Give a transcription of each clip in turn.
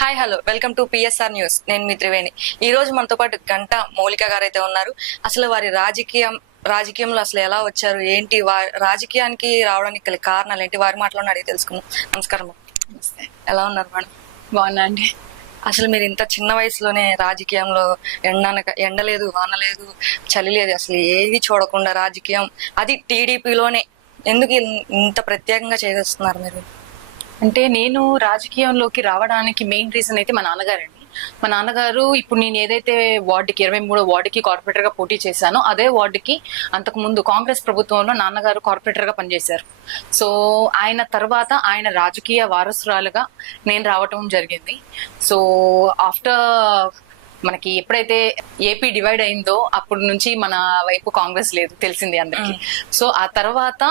Hi hello welcome to PSR news. నేను మీ త్రివేణి. ఈ రోజు మనతో పాటు గంట మౌలిక గారు అయితే ఉన్నారు. అసలు వారి రాజకీయంలో అసలు ఎలా వచ్చారు, ఏంటి రాజకీయానికి రావడానికి గల కారణాలు ఏంటి, వారి మాటలోనే అడిగి తెలుసుకుందాం. నమస్కారం. ఎలా ఉన్నారు మేడం? బాగున్నా అండి. అసలు మీరు ఇంత చిన్న వయసులోనే రాజకీయంలో ఎండ లేదు, వాన లేదు, చలి లేదు, అసలు ఏది చూడకుండా రాజకీయం, అది టీడీపీలోనే ఎందుకు ఇంత ప్రత్యేకంగా చేస్తున్నారు మీరు? అంటే నేను రాజకీయంలోకి రావడానికి మెయిన్ రీజన్ అయితే మా నాన్నగారండి. మా నాన్నగారు ఇప్పుడు నేను ఏదైతే వార్డుకి 23వ వార్డుకి కార్పొరేటర్ గా పోటీ చేశానో అదే వార్డుకి అంతకు ముందు కాంగ్రెస్ ప్రభుత్వంలో నాన్నగారు కార్పొరేటర్ గా పనిచేశారు. సో ఆయన తర్వాత ఆయన రాజకీయ వారసురాలుగా నేను రావటం జరిగింది. సో ఆఫ్టర్ మనకి ఎప్పుడైతే ఏపీ డివైడ్ అయిందో అప్పటి నుంచి మన వైపు కాంగ్రెస్ లేదు, తెలిసింది అందరికి. సో ఆ తర్వాత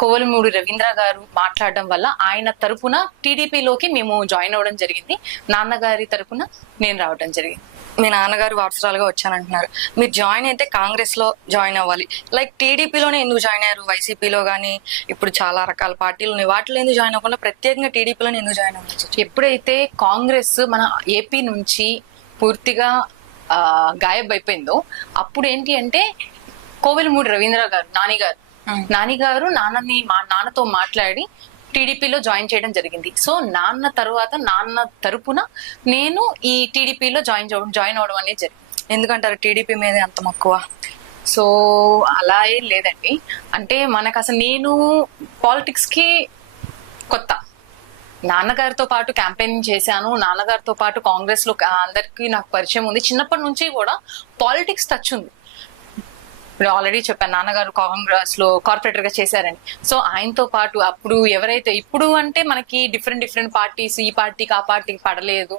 కోవలమూడి రవీంద్ర గారు మాట్లాడడం వల్ల ఆయన తరపున టీడీపీలోకి మేము జాయిన్ అవ్వడం జరిగింది. నాన్నగారి తరపున నేను రావడం జరిగింది. మీ నాన్నగారు వారసురాలుగా వచ్చానంటున్నారు. మీరు జాయిన్ అయితే కాంగ్రెస్ లో జాయిన్ అవ్వాలి, లైక్ టీడీపీలోనే ఎందుకు జాయిన్ అయ్యారు? వైసీపీలో కానీ ఇప్పుడు చాలా రకాల పార్టీలు ఉన్నాయి, వాటిలో ఎందుకు జాయిన్ అవ్వకుండా ప్రత్యేకంగా టీడీపీలోనే ఎందుకు జాయిన్ అవ్వాలి? ఎప్పుడైతే కాంగ్రెస్ మన ఏపీ నుంచి పూర్తిగా గాయబ్ అయిపోయిందో అప్పుడు ఏంటి అంటే కోవెలమూడి రవీంద్ర గారు నాన్నగారు నాన్నతో మాట్లాడి టీడీపీలో జాయిన్ చేయడం జరిగింది. సో నాన్న తరపున నేను ఈ టీడీపీలో జాయిన్ అవడం అనేది జరిగింది. ఎందుకంటారు టీడీపీ మీద అంత మక్కువ? సో అలా ఏం లేదండి. అంటే మనకు అసలు నేను పాలిటిక్స్ కి కొత్త, నాన్నగారితో పాటు క్యాంపెయినింగ్ చేశాను, నాన్నగారితో పాటు కాంగ్రెస్ లో అందరికి నాకు పరిచయం ఉంది. చిన్నప్పటి నుంచి కూడా పాలిటిక్స్ టచ్ ఉంది. ఇప్పుడు ఆల్రెడీ చెప్పాను, నాన్నగారు కాంగ్రెస్ లో కార్పొరేటర్ గా చేశారని. సో ఆయనతో పాటు అప్పుడు ఎవరైతే ఇప్పుడు అంటే మనకి డిఫరెంట్ పార్టీస్, ఈ పార్టీకి ఆ పార్టీకి పడలేదు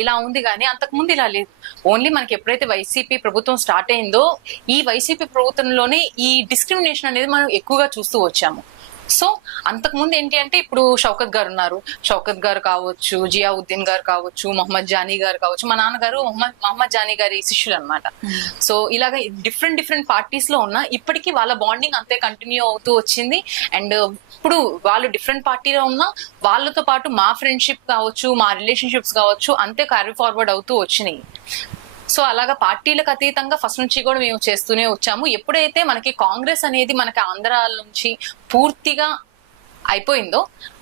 ఇలా ఉంది, కానీ అంతకు ముందు ఇలా లేదు. ఓన్లీ మనకి ఎప్పుడైతే వైసీపీ ప్రభుత్వం స్టార్ట్ అయిందో ఈ వైసీపీ ప్రభుత్వంలోనే ఈ డిస్క్రిమినేషన్ అనేది మనం ఎక్కువగా చూస్తూ వచ్చాము. సో అంతకు ముందు ఏంటి అంటే ఇప్పుడు షౌకత్ గారు ఉన్నారు, షౌకత్ గారు కావచ్చు, జియావుద్దీన్ గారు కావచ్చు, మొహమ్మద్ జానీ గారు కావచ్చు. మా నాన్నగారు మొహమ్మద్ జానీ గారి శిష్యులు అనమాట. సో ఇలాగ డిఫరెంట్ పార్టీస్ లో ఉన్న ఇప్పటికీ వాళ్ళ బాండింగ్ అంతే కంటిన్యూ అవుతూ వచ్చింది. అండ్ ఇప్పుడు వాళ్ళు డిఫరెంట్ పార్టీలో ఉన్న వాళ్ళతో పాటు మా ఫ్రెండ్షిప్ కావచ్చు, మా రిలేషన్షిప్స్ కావచ్చు అంతే క్యారీ ఫార్వర్డ్ అవుతూ వచ్చినాయి. సో అలాగా పార్టీలకు అతీతంగా ఫస్ట్ నుంచి కూడా మేము చేస్తూనే వచ్చాము. ఎప్పుడైతే మనకి కాంగ్రెస్ అనేది మనకి ఆంధ్ర నుంచి పూర్తిగా అయిపోయిందో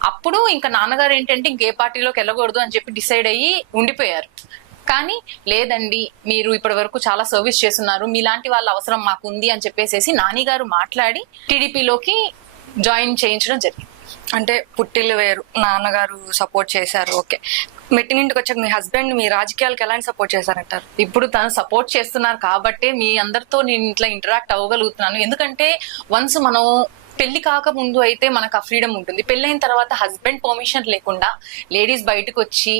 అప్పుడు ఇంకా నాన్నగారు ఏంటంటే ఇంకే పార్టీలోకి వెళ్ళకూడదు అని చెప్పి డిసైడ్ అయ్యి ఉండిపోయారు. కానీ లేదండి, మీరు ఇప్పటి వరకు చాలా సర్వీస్ చేస్తున్నారు, మీలాంటి వాళ్ళ అవసరం మాకు ఉంది అని చెప్పేసి నాన్నగారు మాట్లాడి టీడీపీలోకి జాయిన్ చేయించడం జరిగింది. అంటే పుట్టిల్లు వేరు, నాన్నగారు సపోర్ట్ చేశారు, ఓకే. మెట్టినింటికి వచ్చాక మీ హస్బెండ్ మీ రాజకీయాలకు ఎలాంటి సపోర్ట్ చేశారంటారు? ఇప్పుడు తను సపోర్ట్ చేస్తున్నారు కాబట్టి మీ అందరితో నేను ఇట్లా ఇంటరాక్ట్ అవ్వగలుగుతున్నాను. ఎందుకంటే వన్స్ మనం పెళ్లి కాక ముందు అయితే మనకు ఆ ఫ్రీడమ్ ఉంటుంది. పెళ్ళైన తర్వాత హస్బెండ్ పర్మిషన్ లేకుండా లేడీస్ బయటకు వచ్చి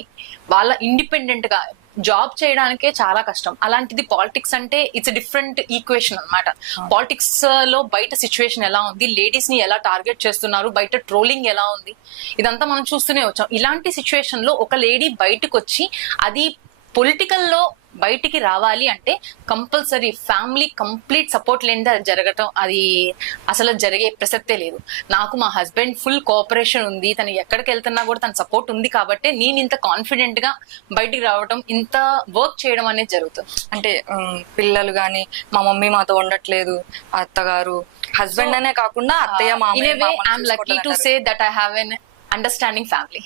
వాళ్ళ ఇండిపెండెంట్ గా జాబ్ చేయడానికే చాలా కష్టం. అలాంటిది పాలిటిక్స్ అంటే ఇట్స్ డిఫరెంట్ ఈక్వేషన్ అనమాట. పాలిటిక్స్ లో బయట సిచ్యువేషన్ ఎలా ఉంది, లేడీస్ ని ఎలా టార్గెట్ చేస్తున్నారు, బయట ట్రోలింగ్ ఎలా ఉంది, ఇదంతా మనం చూస్తూనే వచ్చాం. ఇలాంటి సిచ్యువేషన్ లో ఒక లేడీ బయటకు వచ్చి అది పొలిటికల్ లో బయటికి రావాలి అంటే కంపల్సరీ ఫ్యామిలీ కంప్లీట్ సపోర్ట్ లేనిదే అది జరగటం, అది అసలు జరిగే ప్రసక్తే లేదు. నాకు మా హస్బెండ్ ఫుల్ కోఆపరేషన్ ఉంది, తను ఎక్కడికి వెళ్తున్నా కూడా తన సపోర్ట్ ఉంది కాబట్టి నేను ఇంత కాన్ఫిడెంట్ గా బయటికి రావడం, ఇంత వర్క్ చేయడం అనేది జరుగుతుంది. అంటే పిల్లలు గాని మా మమ్మీ మాతో ఉండట్లేదు, అత్తగారు హస్బెండ్ అనే కాకుండా అత్తయ్య మామయ్య, I'm lucky to say that I have an understanding family.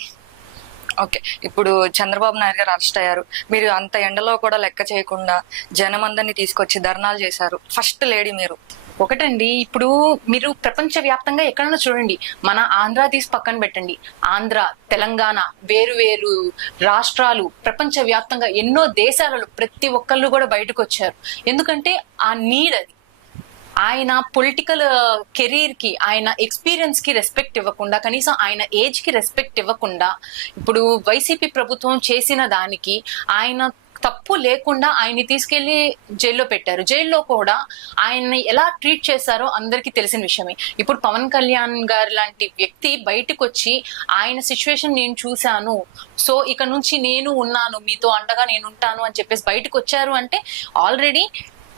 Okay. ఇప్పుడు చంద్రబాబు నాయుడు గారు అరెస్ట్ అయ్యారు, మీరు అంత ఎండలో కూడా లెక్క చేయకుండా జనమందరినీ తీసుకొచ్చి ధర్నాలు చేశారు, ఫస్ట్ లేడీ మీరు. ఒకటండి, ఇప్పుడు మీరు ప్రపంచ వ్యాప్తంగా ఎక్కడన్నా చూడండి, మన ఆంధ్ర తీసి పక్కన పెట్టండి, ఆంధ్ర, తెలంగాణ, వేరు రాష్ట్రాలు, ప్రపంచ వ్యాప్తంగా ఎన్నో దేశాలలో ప్రతి ఒక్కళ్ళు కూడా బయటకు వచ్చారు. ఎందుకంటే ఆ నీడ్ అది. ఆయన పొలిటికల్ కెరీర్ కి, ఆయన ఎక్స్పీరియన్స్ కి రెస్పెక్ట్ ఇవ్వకుండా, కనీసం ఆయన ఏజ్ కి రెస్పెక్ట్ ఇవ్వకుండా ఇప్పుడు వైసీపీ ప్రభుత్వం చేసిన దానికి ఆయన తప్పు లేకుండా ఆయన్ని తీసుకెళ్లి జైల్లో పెట్టారు. జైల్లో కూడా ఆయన్ని ఎలా ట్రీట్ చేశారో అందరికీ తెలిసిన విషయమే. ఇప్పుడు పవన్ కళ్యాణ్ గారు లాంటి వ్యక్తి బయటకు వచ్చి ఆయన సిచ్యువేషన్ నేను చూశాను, సో ఇక నుంచి నేను ఉన్నాను, మీతో అండగా నేను ఉంటాను అని చెప్పేసి బయటకు వచ్చారు అంటే ఆల్రెడీ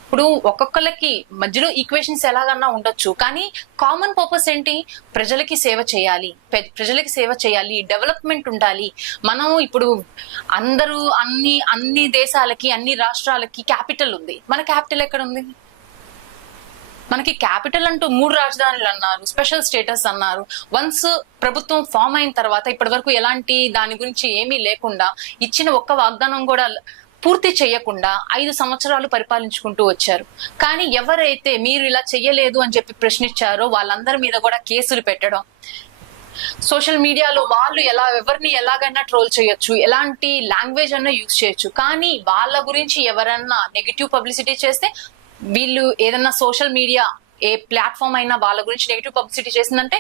ఇప్పుడు ఒక్కొక్కరికి మధ్యలో ఈక్వేషన్స్ ఎలాగన్నా ఉండొచ్చు, కానీ కామన్ పర్పస్ ఏంటి? ప్రజలకి సేవ చేయాలి, ప్రజలకి సేవ చేయాలి, డెవలప్మెంట్ ఉండాలి. మనం ఇప్పుడు అందరూ అన్ని దేశాలకి, అన్ని రాష్ట్రాలకి క్యాపిటల్ ఉంది. మన క్యాపిటల్ ఎక్కడ ఉంది? మనకి క్యాపిటల్ అంటూ 3 రాజధానులు అన్నారు, స్పెషల్ స్టేటస్ అన్నారు. వన్స్ ప్రభుత్వం ఫామ్ అయిన తర్వాత ఇప్పటి వరకు ఎలాంటి దాని గురించి ఏమీ లేకుండా, ఇచ్చిన ఒక్క వాగ్దానం కూడా పూర్తి చేయకుండా 5 సంవత్సరాలు పరిపాలించుకుంటూ వచ్చారు. కానీ ఎవరైతే మీరు ఇలా చెయ్యలేదు అని చెప్పి ప్రశ్నించారో వాళ్ళందరి మీద కూడా కేసులు పెట్టడం, సోషల్ మీడియాలో వాళ్ళు ఎవరిని ఎలాగైనా ట్రోల్ చేయొచ్చు, ఎలాంటి లాంగ్వేజ్ అన్నా యూజ్ చేయొచ్చు. కానీ వాళ్ళ గురించి ఎవరన్నా నెగిటివ్ పబ్లిసిటీ చేస్తే, వీళ్ళు ఏదన్నా సోషల్ మీడియా ఏ ప్లాట్ఫామ్ అయినా వాళ్ళ గురించి నెగిటివ్ పబ్లిసిటీ చేసిందంటే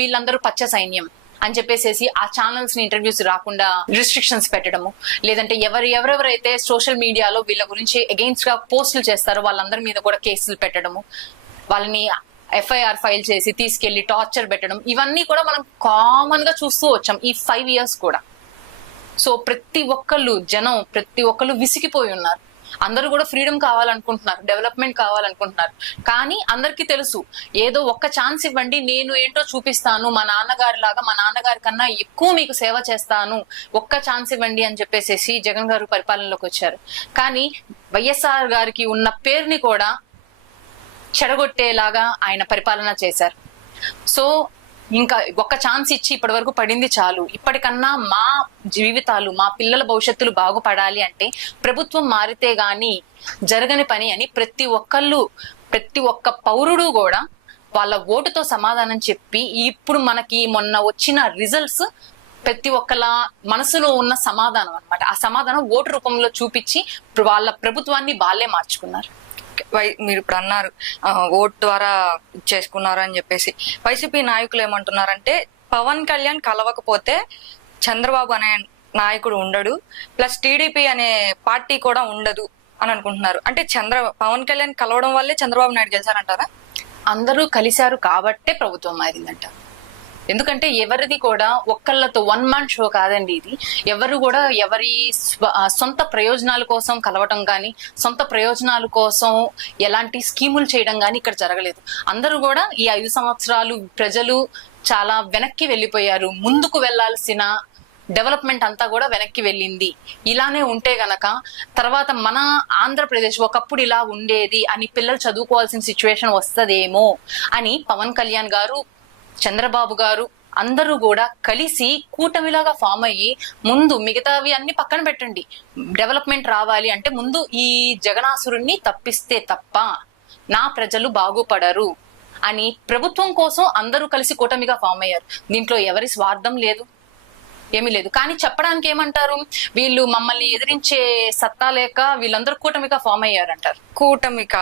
వీళ్ళందరూ పచ్చ సైన్యం అని చెప్పేసి ఆ ఛానల్స్ ని ఇంటర్వ్యూస్ రాకుండా రిస్ట్రిక్షన్స్ పెట్టడము, లేదంటే ఎవరెవరైతే సోషల్ మీడియాలో వీళ్ళ గురించి అగెయిన్స్ట్ గా పోస్టులు చేస్తారో వాళ్ళందరి మీద కూడా కేసులు పెట్టడము, వాళ్ళని ఎఫ్ఐఆర్ ఫైల్ చేసి తీసుకెళ్లి టార్చర్ పెట్టడం, ఇవన్నీ కూడా మనం కామన్ గా చూస్తూ వచ్చాం ఈ 5 years కూడా. సో ప్రతి ఒక్కళ్ళు విసిగిపోయి ఉన్నారు. అందరూ కూడా ఫ్రీడమ్ కావాలనుకుంటున్నారు, డెవలప్మెంట్ కావాలనుకుంటున్నారు. కానీ అందరికీ తెలుసు, ఏదో ఒక్క ఛాన్స్ ఇవ్వండి, నేను ఏంటో చూపిస్తాను, మా నాన్నగారి కన్నా ఎక్కువ మీకు సేవ చేస్తాను, ఒక్క ఛాన్స్ ఇవ్వండి అని చెప్పేసి జగన్ గారు పరిపాలనలోకి వచ్చారు. కానీ వైఎస్ఆర్ గారికి ఉన్న పేరుని కూడా చెడగొట్టేలాగా ఆయన పరిపాలన చేశారు. సో ఇంకా ఒక్క ఛాన్స్ ఇచ్చి ఇప్పటి వరకు పడింది చాలు, ఇప్పటికన్నా మా జీవితాలు, మా పిల్లల భవిష్యత్తులు బాగుపడాలి అంటే ప్రభుత్వం మారితే గాని జరగని పని అని ప్రతి ఒక్క పౌరుడు కూడా వాళ్ళ ఓటుతో సమాధానం చెప్పి, ఇప్పుడు మనకి మొన్న వచ్చిన రిజల్ట్స్ ప్రతి ఒక్కల మనసులో ఉన్న సమాధానం అన్నమాట. ఆ సమాధానం ఓటు రూపంలో చూపించి వాళ్ళ ప్రభుత్వాన్ని వాళ్ళే మార్చుకున్నారు. మీరు ఇప్పుడు అన్నారు ఓట్ ద్వారా చేసుకున్నారు అని చెప్పేసి, వైసీపీ నాయకులు ఏమంటున్నారంటే పవన్ కళ్యాణ్ కలవకపోతే చంద్రబాబు అనే నాయకుడు ఉండడు, ప్లస్ టీడీపీ అనే పార్టీ కూడా ఉండదు అని అనుకుంటున్నారు. అంటే పవన్ కళ్యాణ్ కలవడం వల్లే చంద్రబాబు నాయుడు గెలిచారంటారా? అందరూ కలిశారు కాబట్టే ప్రభుత్వం మారిందంట. ఎందుకంటే ఎవరిది కూడా ఒక్కళ్ళతో 1 man షో కాదండి ఇది. ఎవరు కూడా ఎవరి సొంత ప్రయోజనాల కోసం కలవటం కానీ, సొంత ప్రయోజనాల కోసం ఎలాంటి స్కీములు చేయడం కానీ ఇక్కడ జరగలేదు. అందరూ కూడా ఈ 5 సంవత్సరాలు ప్రజలు చాలా వెనక్కి వెళ్ళిపోయారు. ముందుకు వెళ్లాల్సిన డెవలప్మెంట్ అంతా కూడా వెనక్కి వెళ్ళింది. ఇలానే ఉంటే గనక తర్వాత మన ఆంధ్రప్రదేశ్ ఒకప్పుడు ఇలా ఉండేది అని పిల్లలు చదువుకోవాల్సిన సిచ్యువేషన్ వస్తదేమో అని పవన్ కళ్యాణ్ గారు, చంద్రబాబు గారు అందరూ కూడా కలిసి కూటమిలాగా ఫామ్ అయ్యి, ముందు మిగతావి అన్ని పక్కన పెట్టండి, డెవలప్మెంట్ రావాలి అంటే ముందు ఈ జగనాసురుణ్ణి తప్పిస్తే తప్ప నా ప్రజలు బాగుపడరు అని ప్రభుత్వం కోసం అందరూ కలిసి కూటమిగా ఫామ్ అయ్యారు. దీంట్లో ఎవరి స్వార్థం లేదు, ఏమీ లేదు. కానీ చెప్పడానికి ఏమంటారు, వీళ్ళు మమ్మల్ని ఎదిరించే సత్తా లేక వీళ్ళందరూ కూటమిగా ఫామ్ అయ్యారంటారు. కూటమిక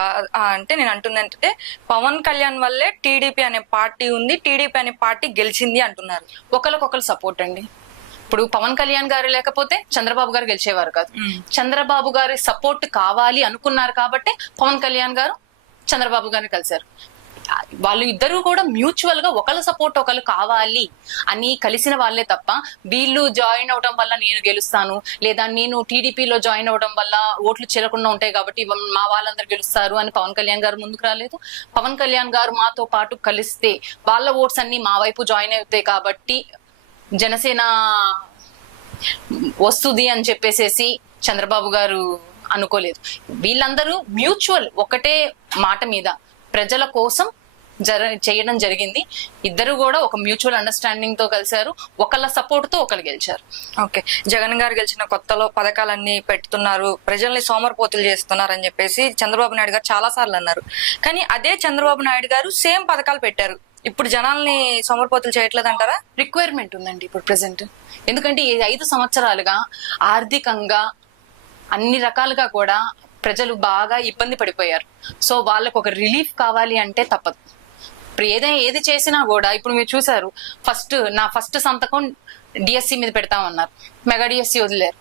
అంటే నేను అంటుంది ఏంటంటే పవన్ కళ్యాణ్ వల్లే టీడీపీ అనే పార్టీ ఉంది, టీడీపీ అనే పార్టీ గెలిచింది అంటున్నారు. ఒకరికొకరు సపోర్ట్ అండి. ఇప్పుడు పవన్ కళ్యాణ్ గారు లేకపోతే చంద్రబాబు గారు గెలిచేవారు కాదు. చంద్రబాబు గారి సపోర్ట్ కావాలి అనుకున్నారు కాబట్టి పవన్ కళ్యాణ్ గారు చంద్రబాబు గారిని కలిశారు. వాళ్ళు ఇద్దరు కూడా మ్యూచువల్ గా ఒకళ్ళ సపోర్ట్ ఒకళ్ళు కావాలి అని కలిసిన వాళ్ళే తప్ప, వీళ్ళు జాయిన్ అవడం వల్ల నేను గెలుస్తాను, లేదా నేను టీడీపీలో జాయిన్ అవడం వల్ల ఓట్లు చేరకుండా ఉంటాయి కాబట్టి మా వాళ్ళందరూ గెలుస్తారు అని పవన్ కళ్యాణ్ గారు ముందుకు రాలేదు. పవన్ కళ్యాణ్ గారు మాతో పాటు కలిస్తే వాళ్ళ ఓట్స్ అన్ని మా వైపు జాయిన్ అవుతాయి కాబట్టి జనసేన వస్తుంది అని చెప్పేసేసి చంద్రబాబు గారు అనుకోలేదు. వీళ్ళందరూ మ్యూచువల్ ఒకటే మాట మీద ప్రజల కోసం చేయడం జరిగింది. ఇద్దరు కూడా ఒక మ్యూచువల్ అండర్స్టాండింగ్ తో కలిశారు, ఒకళ్ళ సపోర్ట్ తో ఒకళ్ళు గెలిచారు. ఓకే, జగన్ గారు గెలిచిన కొత్తలో పథకాలన్నీ పెడుతున్నారు, ప్రజల్ని సోమరిపోతులు చేస్తున్నారు అని చెప్పేసి చంద్రబాబు నాయుడు గారు చాలా సార్లు అన్నారు. కానీ అదే చంద్రబాబు నాయుడు గారు సేమ్ పథకాలు పెట్టారు. ఇప్పుడు జనాల్ని సోమరిపోతులు చేయట్లేదు అంటారా? రిక్వైర్మెంట్ ఉందండి ఇప్పుడు ప్రెసెంట్. ఎందుకంటే ఈ 5 సంవత్సరాలుగా ఆర్థికంగా అన్ని రకాలుగా కూడా ప్రజలు బాగా ఇబ్బంది పడిపోయారు. సో వాళ్ళకు ఒక రిలీఫ్ కావాలి అంటే తప్పదు. ఇప్పుడు ఏది చేసినా కూడా ఇప్పుడు మీరు చూసారు, నా ఫస్ట్ సంతకం డిఎస్సి మీద పెడతామన్నారు, మెగా డిఎస్సి వదిలేరు.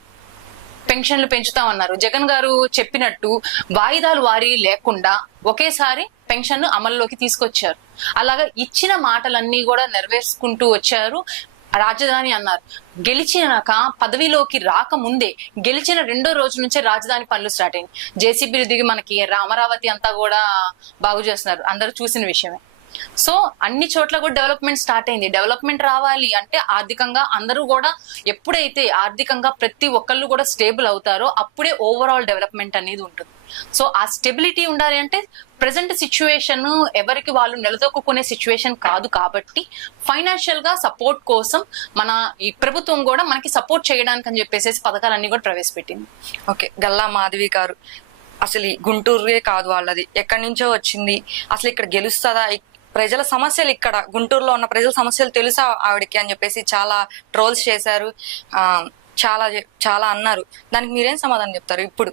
పెన్షన్లు పెంచుతామన్నారు. జగన్ గారు చెప్పినట్టు వాయిదాలు వారీ లేకుండా ఒకేసారి పెన్షన్ అమల్లోకి తీసుకొచ్చారు. అలాగా ఇచ్చిన మాటలన్నీ కూడా నెరవేర్చుకుంటూ వచ్చారు. రాజధాని అన్నారు. గెలిచినాక పదవిలోకి రాకముందే గెలిచిన 2వ రోజు నుంచే రాజధాని పనులు స్టార్ట్ అయింది. జేసీబీలు దిగి మనకి అమరావతి అంతా కూడా బాగు చేస్తున్నారు, అందరూ చూసిన విషయమే. సో అన్ని చోట్ల కూడా డెవలప్మెంట్ స్టార్ట్ అయింది. డెవలప్మెంట్ రావాలి అంటే ఆర్థికంగా అందరూ కూడా, ఎప్పుడైతే ఆర్థికంగా ప్రతి ఒక్కళ్ళు కూడా స్టేబుల్ అవుతారో అప్పుడే ఓవరాల్ డెవలప్మెంట్ అనేది ఉంటుంది. సో ఆ స్టెబిలిటీ ఉండాలి అంటే ప్రెసెంట్ సిచ్యువేషన్ ఎవరికి వాళ్ళు నిలదొక్కునే సిచ్యువేషన్ కాదు కాబట్టి ఫైనాన్షియల్ గా సపోర్ట్ కోసం మన ఈ ప్రభుత్వం కూడా మనకి సపోర్ట్ చేయడానికి అని చెప్పేసి పథకాలన్నీ కూడా ప్రవేశపెట్టింది. ఓకే, గల్లా మాధవి గారు అసలు ఈ గుంటూరువే కాదు వాళ్ళది, ఎక్కడి నుంచో వచ్చింది, అసలు ఇక్కడ గెలుస్తుందా, ప్రజల సమస్యలు ఇక్కడ గుంటూరులో ఉన్న ప్రజల సమస్యలు తెలుసా ఆవిడకి అని చెప్పేసి చాలా ట్రోల్స్ చేశారు, చాలా చాలా అన్నారు. దానికి మీరేం సమాధానం చెప్తారు? ఇప్పుడు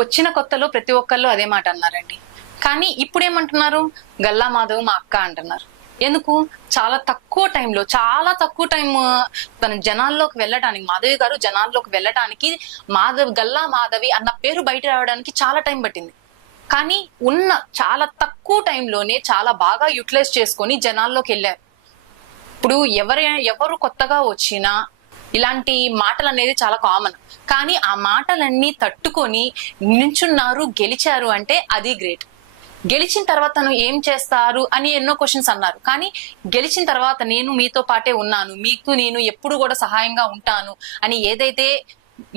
వచ్చిన కొత్తలో ప్రతి ఒక్కళ్ళు అదే మాట అన్నారండి. కానీ ఇప్పుడు ఏమంటున్నారు? గల్లా మాధవ్ మా అక్క అంటున్నారు. ఎందుకు? చాలా తక్కువ టైం తన జనాల్లోకి వెళ్ళటానికి, మాధవి గారు జనాల్లోకి వెళ్ళటానికి, గల్లా మాధవి అన్న పేరు బయట రావడానికి చాలా టైం పట్టింది. కానీ ఉన్న చాలా తక్కువ టైంలోనే చాలా బాగా యూటిలైజ్ చేసుకొని జనాల్లోకి వెళ్ళారు. ఇప్పుడు ఎవరు కొత్తగా వచ్చినా ఇలాంటి మాటలు అనేది చాలా కామన్. కానీ ఆ మాటలన్నీ తట్టుకొని నించున్నారు, గెలిచారు అంటే అది గ్రేట్. గెలిచిన తర్వాత తను ఏం చేస్తారు అని ఎన్నో క్వశ్చన్స్ అన్నారు. కానీ గెలిచిన తర్వాత నేను మీతో పాటే ఉన్నాను, మీకు నేను ఎప్పుడు కూడా సహాయంగా ఉంటాను అని ఏదైతే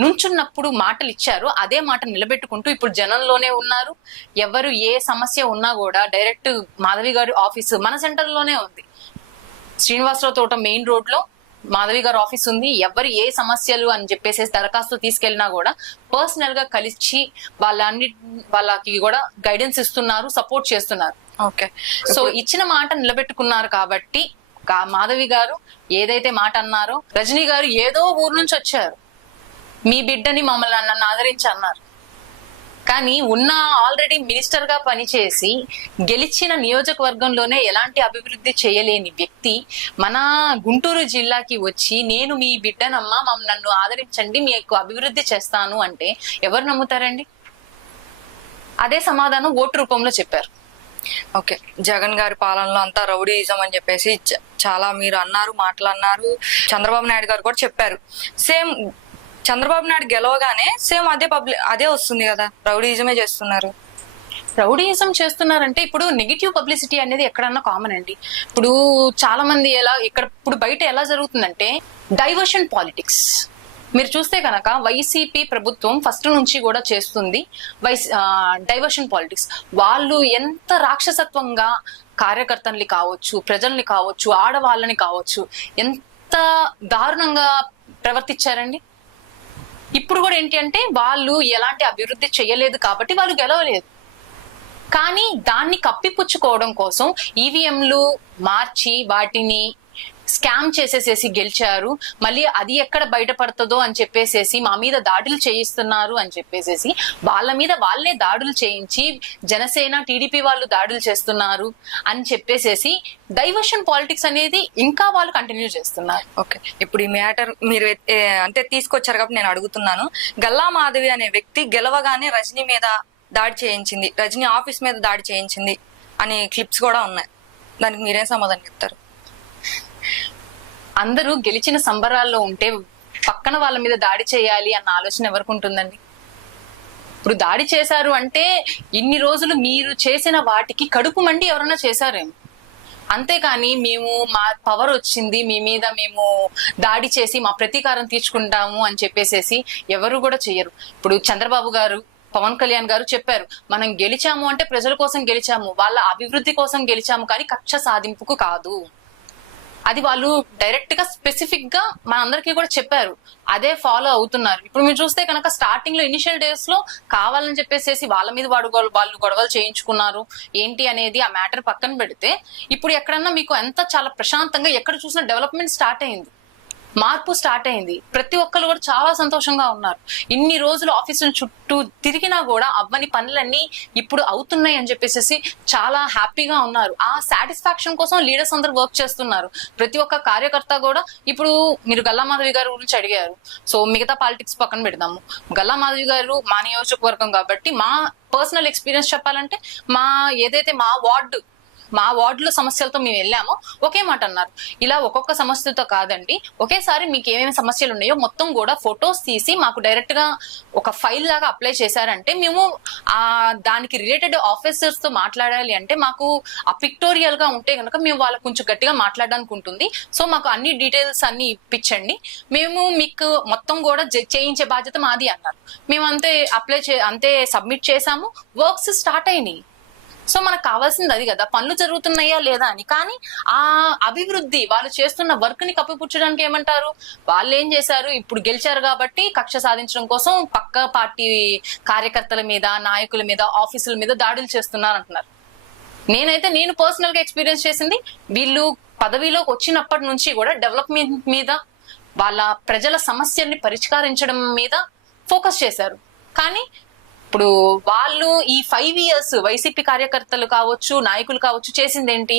నుంచున్నప్పుడు మాటలు ఇచ్చారో అదే మాట నిలబెట్టుకుంటూ ఇప్పుడు జనంలోనే ఉన్నారు. ఎవరు ఏ సమస్య ఉన్నా కూడా డైరెక్ట్ మాధవి గారి ఆఫీసు మన సెంటర్ లోనే ఉంది. శ్రీనివాసరావు తోట మెయిన్ రోడ్ లో మాధవి గారి ఆఫీస్ ఉంది. ఎవరు ఏ సమస్యలు అని చెప్పేసి దరఖాస్తు తీసుకెళ్లినా కూడా పర్సనల్ గా కలిసి వాళ్ళకి కూడా గైడెన్స్ ఇస్తున్నారు, సపోర్ట్ చేస్తున్నారు. ఓకే, సో ఇచ్చిన మాట నిలబెట్టుకున్నారు కాబట్టి మాధవి గారు ఏదైతే మాట అన్నారో, రజనీ గారు ఏదో ఊరు నుంచి వచ్చారు, మీ బిడ్డని మమ్మల్ని నన్ను ఆదరించి అన్నారు. కానీ ఉన్న ఆల్రెడీ మినిస్టర్ గా పనిచేసి గెలిచిన నియోజకవర్గంలోనే ఎలాంటి అభివృద్ధి చేయలేని వ్యక్తి మన గుంటూరు జిల్లాకి వచ్చి నేను మీ బిడ్డనమ్మా నన్ను ఆదరించండి, మీకు అభివృద్ధి చేస్తాను అంటే ఎవరు నమ్ముతారండి? అదే సమాధానం ఓటు రూపంలో చెప్పారు. ఓకే, జగన్ గారి పాలనలో అంతా రౌడీయిజం అని చెప్పేసి చాలా మీరు అన్నారు, మాటలన్నారు. చంద్రబాబు నాయుడు గారు కూడా చెప్పారు. సేమ్ చంద్రబాబు నాయుడు గెలవగానే సేమ్ అదే వస్తుంది కదా, రౌడీయిజమే చేస్తున్నారు. రౌడీయిజం చేస్తున్నారంటే ఇప్పుడు నెగిటివ్ పబ్లిసిటీ అనేది ఎక్కడన్నా కామన్ అండి. ఇప్పుడు చాలా మంది ఇప్పుడు బయట ఎలా జరుగుతుందంటే డైవర్షన్ పాలిటిక్స్. మీరు చూస్తే కనుక వైసీపీ ప్రభుత్వం ఫస్ట్ నుంచి కూడా చేస్తుంది డైవర్షన్ పాలిటిక్స్. వాళ్ళు ఎంత రాక్షసత్వంగా కార్యకర్తల్ని కావచ్చు, ప్రజల్ని కావచ్చు, ఆడవాళ్ళని కావచ్చు ఎంత దారుణంగా ప్రవర్తించారండి. ఇప్పుడు కూడా ఏంటి అంటే వాళ్ళు ఎలాంటి అభివృద్ధి చేయలేదు కాబట్టి వాళ్ళు గెలవలేదు. కానీ దాన్ని కప్పిపుచ్చుకోవడం కోసం ఈవీఎంలు మార్చి వాటిని స్కామ్ చేసేసేసి గెలిచారు. మళ్ళీ అది ఎక్కడ బయటపడుతుందో అని చెప్పేసేసి మా మీద దాడులు చేయిస్తున్నారు అని చెప్పేసేసి వాళ్ళ మీద వాళ్ళే దాడులు చేయించి జనసేన టీడీపీ వాళ్ళు దాడులు చేస్తున్నారు అని చెప్పేసేసి డైవర్షన్ పాలిటిక్స్ అనేది ఇంకా వాళ్ళు కంటిన్యూ చేస్తున్నారు. ఓకే, ఇప్పుడు ఈ మ్యాటర్ మీరు అంటే తీసుకొచ్చారు కాబట్టి నేను అడుగుతున్నాను. గల్లా మాధవి అనే వ్యక్తి గెలవగానే రజనీ మీద దాడి చేయించింది, రజనీ ఆఫీస్ మీద దాడి చేయించింది అని క్లిప్స్ కూడా ఉన్నాయి. దానికి మీరేం సమాధానం చెప్తారు? అందరూ గెలిచిన సంబరాల్లో ఉంటే పక్కన వాళ్ళ మీద దాడి చేయాలి అన్న ఆలోచన ఎవరికి ఉంటుందండి? ఇప్పుడు దాడి చేశారు అంటే ఇన్ని రోజులు మీరు చేసిన వాటికి కడుపు మండి ఎవరైనా చేశారేమో. అంతేకాని మేము మా పవర్ వచ్చింది మీ మీద, మేము దాడి చేసి మా ప్రతీకారం తీర్చుకుంటాము అని చెప్పేసేసి ఎవరు కూడా చెయ్యరు. ఇప్పుడు చంద్రబాబు గారు, పవన్ కళ్యాణ్ గారు చెప్పారు, మనం గెలిచాము అంటే ప్రజల కోసం గెలిచాము, వాళ్ళ అభివృద్ధి కోసం గెలిచాము, కానీ కక్ష సాధింపుకు కాదు. అది వాళ్ళు డైరెక్ట్ గా స్పెసిఫిక్ గా మనందరికీ కూడా చెప్పారు, అదే ఫాలో అవుతున్నారు. ఇప్పుడు మీరు చూస్తే కనుక స్టార్టింగ్ లో ఇనిషియల్ డేస్ లో కావాలని చెప్పేసి వాళ్ళ మీద వాళ్ళు గొడవలు చేయించుకున్నారు ఏంటి అనేది ఆ మ్యాటర్ పక్కన పెడితే, ఇప్పుడు ఎక్కడన్నా మీకు ఎంత చాలా ప్రశాంతంగా ఎక్కడ చూసినా డెవలప్మెంట్ స్టార్ట్ అయింది, మార్పు స్టార్ట్ అయింది. ప్రతి ఒక్కరు కూడా చాలా సంతోషంగా ఉన్నారు. ఇన్ని రోజులు ఆఫీసుల చుట్టూ తిరిగినా కూడా అవ్వని పనులన్నీ ఇప్పుడు అవుతున్నాయి అని చెప్పేసి చాలా హ్యాపీగా ఉన్నారు. ఆ సాటిస్ఫాక్షన్ కోసం లీడర్స్ అందరూ వర్క్ చేస్తున్నారు. ప్రతి ఒక్క కార్యకర్త కూడా ఇప్పుడు మీరు గల్లా మాధవి గారి గురించి అడిగారు, సో మిగతా పాలిటిక్స్ పక్కన పెడదాము. గల్లా మాధవి గారు మా నియోజకవర్గం కాబట్టి మా పర్సనల్ ఎక్స్పీరియన్స్ చెప్పాలంటే ఏదైతే మా వార్డు మా వార్డులో సమస్యలతో మేము వెళ్ళామో ఒకే మాట అన్నారు, ఇలా ఒక్కొక్క సమస్యతో కాదండి, ఒకేసారి మీకు ఏమేమి సమస్యలు ఉన్నాయో మొత్తం కూడా ఫొటోస్ తీసి మాకు డైరెక్ట్ గా ఒక ఫైల్ లాగా అప్లై చేశారంటే మేము ఆ దానికి రిలేటెడ్ ఆఫీసర్స్ తో మాట్లాడాలి అంటే మాకు ఆ పిక్టోరియల్ గా ఉంటే కనుక మేము వాళ్ళకి కొంచెం గట్టిగా మాట్లాడడానికి ఉంటుంది. సో మాకు అన్ని డీటెయిల్స్ అన్ని ఇప్పించండి, మేము మీకు మొత్తం కూడా చేయించే బాధ్యత మాది అన్నారు. మేము అంతే అంతే సబ్మిట్ చేసాము, వర్క్స్ స్టార్ట్ అయినాయి. సో మనకు కావాల్సింది అది కదా, పనులు జరుగుతున్నాయా లేదా అని. కానీ ఆ అభివృద్ధి వాళ్ళు చేస్తున్న వర్క్ ని కప్పిపుచ్చడానికి ఏమంటారు, వాళ్ళు ఏం చేశారు, ఇప్పుడు గెలిచారు కాబట్టి కక్ష సాధించడం కోసం పక్క పార్టీ కార్యకర్తల మీద, నాయకుల మీద, ఆఫీసుల మీద దాడులు చేస్తున్నారు అంటున్నారు. నేను పర్సనల్ గా ఎక్స్పీరియన్స్ చేసింది, వీళ్ళు పదవిలోకి వచ్చినప్పటి నుంచి కూడా డెవలప్మెంట్ మీద, వాళ్ళ ప్రజల సమస్యల్ని పరిష్కరించడం మీద ఫోకస్ చేశారు. కానీ ఇప్పుడు వాళ్ళు ఈ 5 years వైసీపీ కార్యకర్తలు కావచ్చు, నాయకులు కావచ్చు చేసింది ఏంటి,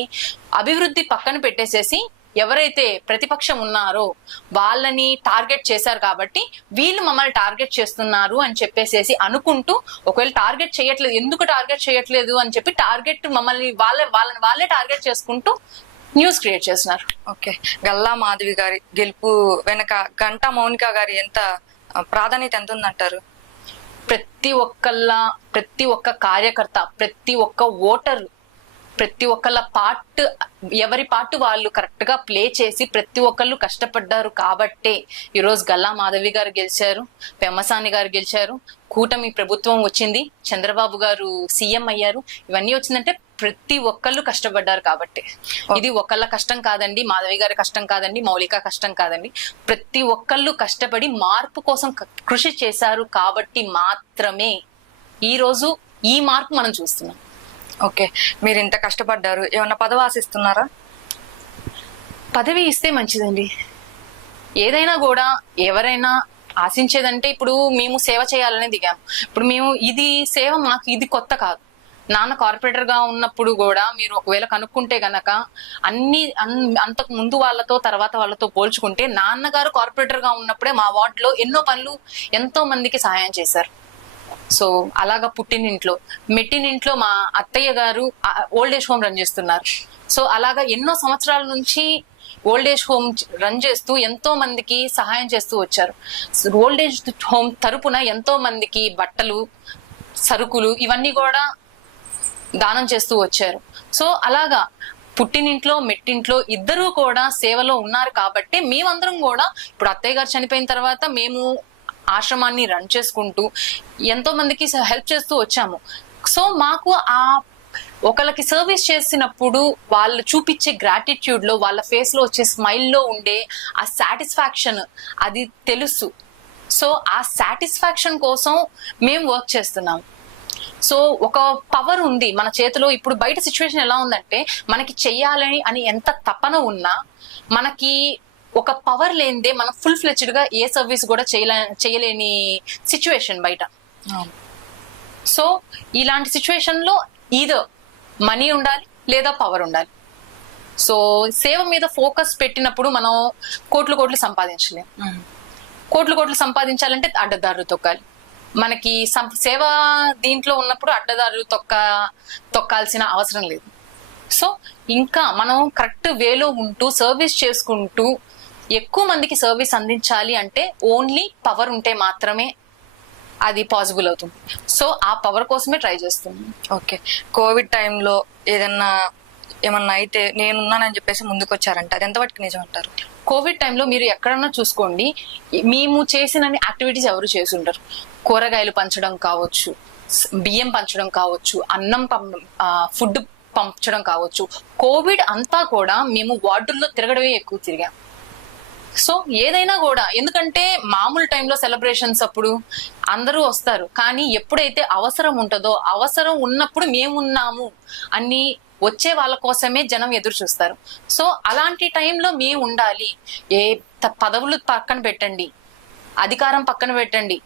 అభివృద్ధి పక్కన పెట్టేసేసి ఎవరైతే ప్రతిపక్షం ఉన్నారో వాళ్ళని టార్గెట్ చేశారు కాబట్టి వీళ్ళు మమ్మల్ని టార్గెట్ చేస్తున్నారు అని చెప్పేసేసి అనుకుంటూ, ఒకవేళ టార్గెట్ చేయట్లేదు, ఎందుకు టార్గెట్ చేయట్లేదు అని చెప్పి టార్గెట్ మమ్మల్ని వాళ్ళే టార్గెట్ చేసుకుంటూ న్యూస్ క్రియేట్ చేస్తున్నారు. ఓకే, గల్లా మాధవి గారి గెలుపు వెనక గంటా మౌనిక గారి ఎంత ప్రాధాన్యత ఎంత ఉందంటారు? ప్రతి ఒక్క కార్యకర్త, ప్రతి ఒక్క ఓటర్, ప్రతి ఒక్కళ్ళ పార్ట్, ఎవరి పార్ట్ వాళ్ళు కరెక్ట్ గా ప్లే చేసి ప్రతి ఒక్కళ్ళు కష్టపడ్డారు కాబట్టే ఈరోజు గల్లా మాధవి గారు గెలిచారు, పెమ్మసాని గారు గెలిచారు, కూటమి ప్రభుత్వం వచ్చింది, చంద్రబాబు గారు సీఎం అయ్యారు. ఇవన్నీ వచ్చిందంటే ప్రతి ఒక్కళ్ళు కష్టపడ్డారు కాబట్టి. ఇది ఒకళ్ళ కష్టం కాదండి, మాధవి గారి కష్టం కాదండి, మౌలిక కష్టం కాదండి, ప్రతి ఒక్కళ్ళు కష్టపడి మార్పు కోసం కృషి చేశారు కాబట్టి మాత్రమే ఈ రోజు ఈ మార్పు మనం చూస్తున్నాం. ఓకే, మీరు ఇంత కష్టపడ్డారు, ఏమన్నా పదవి ఆశిస్తున్నారా? పదవి ఇస్తే మంచిదండి. ఏదైనా కూడా ఎవరైనా ఆశించేదంటే, ఇప్పుడు మేము సేవ చేయాలనే దిగాము. ఇప్పుడు మేము ఇది సేవ, మాకు ఇది కొత్త కాదు. నాన్న కార్పొరేటర్ గా ఉన్నప్పుడు కూడా మీరు ఒకవేళ కనుక్కుంటే గనక అంతకు ముందు వాళ్ళతో తర్వాత వాళ్ళతో పోల్చుకుంటే నాన్నగారు కార్పొరేటర్ గా ఉన్నప్పుడే మా వార్డులో ఎన్నో పనులు ఎంతో మందికి సహాయం చేశారు. సో అలాగా పుట్టినింట్లో, మెట్టినింట్లో మా అత్తయ్య గారు ఓల్డ్ ఏజ్ హోమ్ రన్ చేస్తున్నారు. సో అలాగా ఎన్నో సంవత్సరాల నుంచి ఓల్డ్ ఏజ్ హోమ్ రన్ చేస్తూ ఎంతో మందికి సహాయం చేస్తూ వచ్చారు. ఓల్డ్ ఏజ్ హోమ్ తరపున ఎంతో మందికి బట్టలు, సరుకులు ఇవన్నీ కూడా దానం చేస్తూ వచ్చారు. సో అలాగా పుట్టినింట్లో మెట్టింట్లో ఇద్దరూ కూడా సేవలో ఉన్నారు కాబట్టి మేమందరం కూడా, ఇప్పుడు అత్తయ్య గారు చనిపోయిన తర్వాత మేము ఆశ్రమాన్ని రన్ చేసుకుంటూ ఎంతో మందికి హెల్ప్ చేస్తూ వచ్చాము. సో మాకు ఆ ఒకళ్ళకి సర్వీస్ చేసినప్పుడు వాళ్ళు చూపించే గ్రాటిట్యూడ్ లో, వాళ్ళ ఫేస్ లో వచ్చే స్మైల్ లో ఉండే ఆ సాటిస్ఫాక్షన్ అది తెలుసు. సో ఆ సాటిస్ఫాక్షన్ కోసం మేము వర్క్ చేస్తున్నాం. సో ఒక పవర్ ఉంది మన చేతిలో. ఇప్పుడు బయట సిచ్యువేషన్ ఎలా ఉందంటే, మనకి చెయ్యాలని అని ఎంత తపన ఉన్నా మనకి ఒక పవర్ లేనిదే మనం ఫుల్ ఫ్లెడ్జ్డ్ గా ఏ సర్వీస్ కూడా చేయలేని సిచ్యువేషన్ బయట. సో ఇలాంటి సిచ్యువేషన్ లో ఈదో మనీ ఉండాలి లేదా పవర్ ఉండాలి. సో సేవ మీద ఫోకస్ పెట్టినప్పుడు మనం కోట్లు సంపాదించలేం. కోట్లు సంపాదించాలంటే అడ్డదారులు తొక్కాలి. మనకి సేవ దీంట్లో ఉన్నప్పుడు అడ్డదారులు తొక్కాల్సిన అవసరం లేదు. సో ఇంకా మనం కరెక్ట్ వేలో ఉంటూ సర్వీస్ చేసుకుంటూ ఎక్కువ మందికి సర్వీస్ అందించాలి అంటే ఓన్లీ పవర్ ఉంటే మాత్రమే అది పాసిబుల్ అవుతుంది. సో ఆ పవర్ కోసమే ట్రై చేస్తున్నాం. ఓకే, కోవిడ్ టైంలో ఏమన్నా అయితే నేనున్నానని చెప్పేసి ముందుకు వచ్చారంట, అది ఎంతవరకు నిజం అంటారు? కోవిడ్ టైంలో మీరు ఎక్కడన్నా చూసుకోండి, మేము చేసిన యాక్టివిటీస్ ఎవరు చేసి ఉంటారు. కూరగాయలు పంచడం కావచ్చు, బియ్యం పంచడం కావచ్చు, అన్నం ఫుడ్ పంచడం కావచ్చు. కోవిడ్ అంతా కూడా మేము వార్డుల్లో తిరగడమే ఎక్కువ తిరిగాం. సో ఏదైనా కూడా, ఎందుకంటే మామూలు టైంలో సెలబ్రేషన్స్ అప్పుడు అందరూ వస్తారు, కానీ ఎప్పుడైతే అవసరం ఉంటుందో, అవసరం ఉన్నప్పుడు మేమున్నాము అని వచ్చే వాళ్ళ కోసమే జనం ఎదురు చూస్తారు. సో అలాంటి టైంలో మేము ఉండాలి. ఏ పదవులు పక్కన పెట్టండి, అధికారం పక్కన పెట్టండి,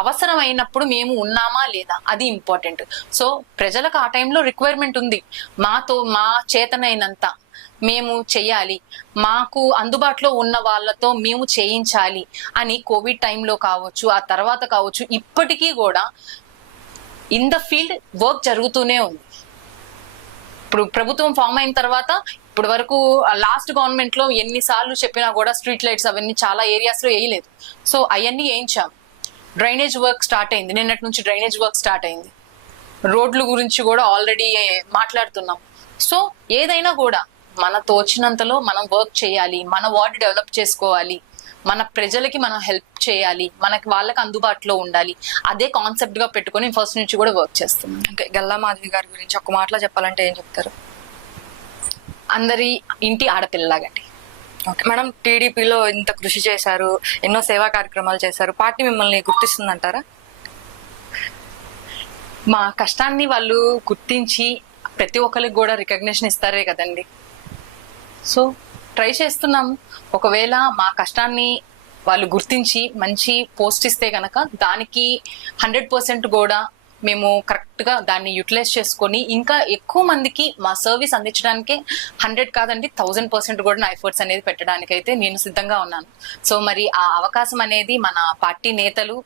అవసరం అయినప్పుడు మేము ఉన్నామా లేదా అది ఇంపార్టెంట్. సో ప్రజలకు ఆ టైంలో రిక్వైర్మెంట్ ఉంది, మా చేతనైనంత మేము చెయ్యాలి, మాకు అందుబాటులో ఉన్న వాళ్ళతో మేము చేయించాలి అని కోవిడ్ టైంలో కావచ్చు, ఆ తర్వాత కావచ్చు, ఇప్పటికీ కూడా ఇన్ ద ఫీల్డ్ వర్క్ జరుగుతూనే ఉంది. ఇప్పుడు ప్రభుత్వం ఫామ్ అయిన తర్వాత ఇప్పుడు వరకు లాస్ట్ గవర్నమెంట్ లో ఎన్నిసార్లు చెప్పినా కూడా స్ట్రీట్ లైట్స్ అవన్నీ చాలా ఏరియాస్ లో వేయలేదు. సో అవన్నీ వేయించాం. డ్రైనేజ్ వర్క్ స్టార్ట్ అయింది, నిన్నటి నుంచి డ్రైనేజ్ వర్క్ స్టార్ట్ అయింది. రోడ్ల గురించి కూడా ఆల్రెడీ మాట్లాడుతున్నాం. సో ఏదైనా కూడా మన తోచినంతలో మనం వర్క్ చేయాలి, మన వార్డు డెవలప్ చేసుకోవాలి, మన ప్రజలకి మనం హెల్ప్ చేయాలి, మనకి వాళ్ళకి అందుబాటులో ఉండాలి. అదే కాన్సెప్ట్ గా పెట్టుకొని ఫస్ట్ నుంచి కూడా వర్క్ చేస్తున్నాం. ఓకే, గల్లా మాధవి గారి గురించి ఒక మాటలో చెప్పాలంటే ఏం చెప్తారు? అందరి ఇంటి ఆడపిల్లలాగండి. ఓకే మేడం, టీడీపీలో ఇంత కృషి చేశారు, ఎన్నో సేవా కార్యక్రమాలు చేశారు, పార్టీ మిమ్మల్ని గుర్తిస్తుందంటారా? మా కష్టాన్ని వాళ్ళు గుర్తించి ప్రతి ఒక్కరికి కూడా రికగ్నిషన్ ఇస్తారే కదండి. సో ట్రై చేస్తున్నాం. ఒకవేళ మా కష్టాన్ని వాళ్ళు గుర్తించి మంచి పోస్ట్ ఇస్తే గనక దానికి 100% కూడా మేము కరెక్ట్ గా దాన్ని యూటిలైజ్ చేసుకొని ఇంకా ఎక్కువ మందికి మా సర్వీస్ అందించడానికి 100 కాదండి 1000% కూడా నా ఎఫర్ట్స్ అనేది పెట్టడానికి అయితే నేను సిద్ధంగా ఉన్నాను. సో మరి ఆ అవకాశం అనేది మన పార్టీ నేతలు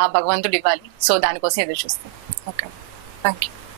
ఆ భగవంతుడు ఇవ్వాలి. సో దానికోసం ఎదురు చూస్తాం. Okay, thank you.